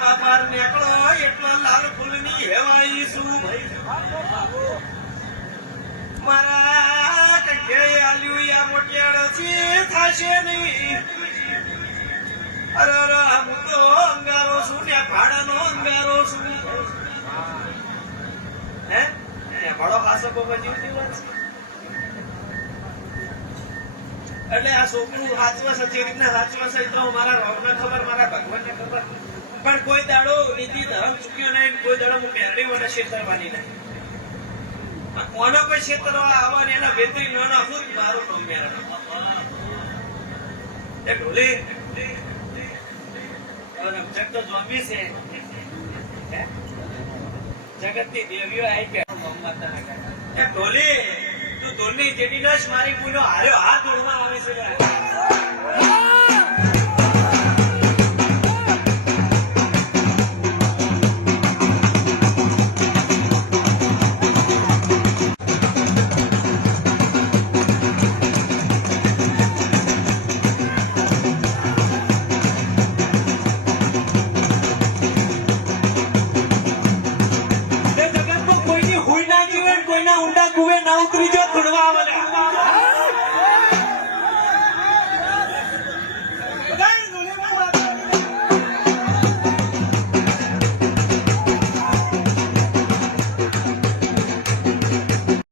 બાપાર નીકળો એટલો લાલ ફૂલની હેવાઈ છું મારા કંઠે આલ્યું યા મોટિયાળથી થાશે નહીં અરે હું તો અંગારો છું ને ભાડાનો અંગારો છું હે ભાડો ખાસો કોઈ જીવતી વાત છે એટલે આ છોકરું હાચવા છે જે રીતના હાચવા છે તો મારા રોગને ખબર મારા ભગવાનને ખબર પણ કોઈ દાડો નીતિ ધર્મ ચૂક્યો નહીં કોઈ દાડો હું મેરડી મને છેતરવાની નહીં કોનો કોઈ છેતરવા આવે ને એના વેતરી ન નાખું મારું નામ મેરડો એ ઢોલી જગ તો જોમી છે જગતની દેવીઓ આવી કે એ ઢોલી તું ધોની જેડી નશ મારી પૂનો હાર્યો હાથ ધોળમાં આવે છે